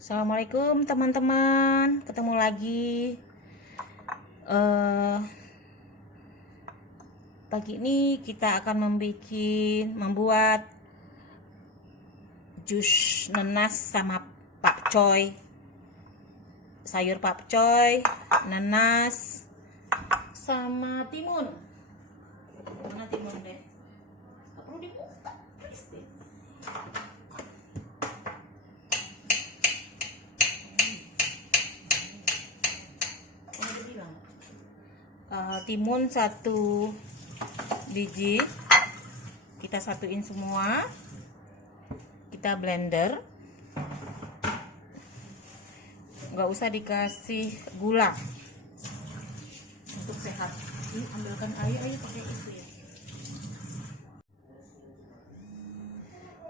Assalamualaikum teman-teman, ketemu lagi. Pagi ini kita akan membuat jus nanas sama pakcoy, sayur pakcoy, nanas, sama timun. Mana timun deh? Gak perlu dibuka, please deh. Timun 1 biji, kita satuin semua, kita blender, nggak usah dikasih gula untuk sehat. Ini ambilkan air pakai itu ya.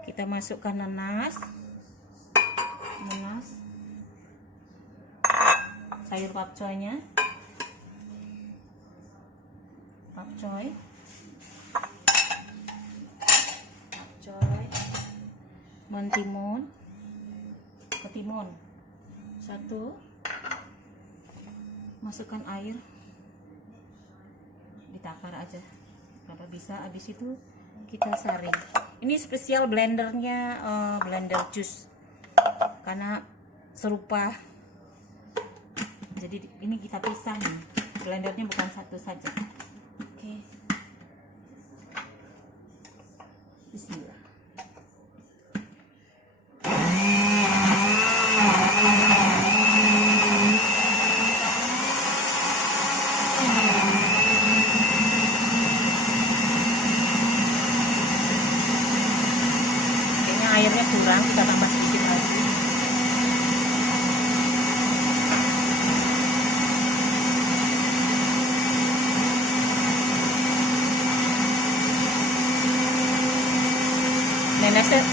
Kita masukkan nanas, sayur pakcoynya, pakcoy, mentimun, ketimun, 1, masukkan air, ditakar aja berapa bisa, habis itu kita saring. Ini spesial blendernya, blender jus, karena serupa, jadi ini kita pisah nih, blendernya bukan satu saja. Oke. Bismillah. Kayaknya airnya kurang, kita tambah sedikit lagi.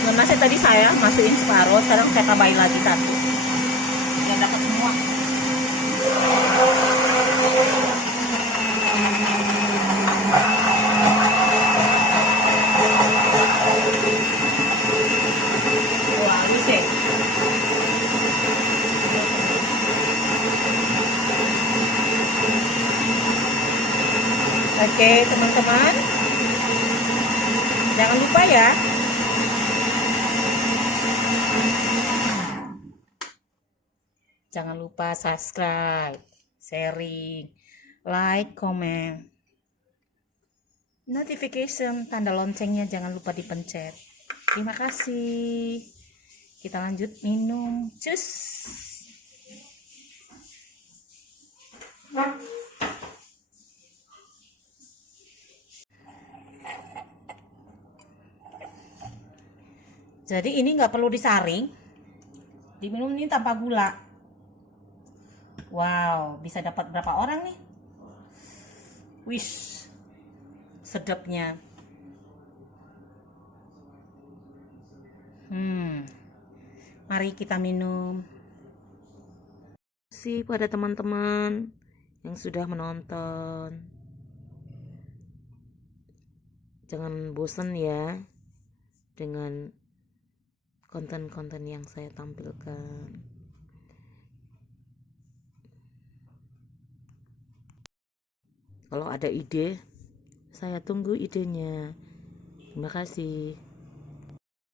Nanasnya tadi saya masukin separuh, sekarang saya tambahin lagi 1 biar dapat semua. Wah, halus ya. Oke teman-teman, jangan lupa ya, jangan lupa subscribe, sharing, like, comment, notification, tanda loncengnya jangan lupa dipencet. Terima kasih. Kita lanjut minum jus. Jadi ini nggak perlu disaring, diminum ini tanpa gula. Wow, bisa dapat berapa orang nih? Wish, sedapnya. Mari kita minum. Terima kasih pada teman-teman yang sudah menonton. Jangan bosan ya dengan konten-konten yang saya tampilkan. Kalau ada ide, saya tunggu idenya. Terima kasih.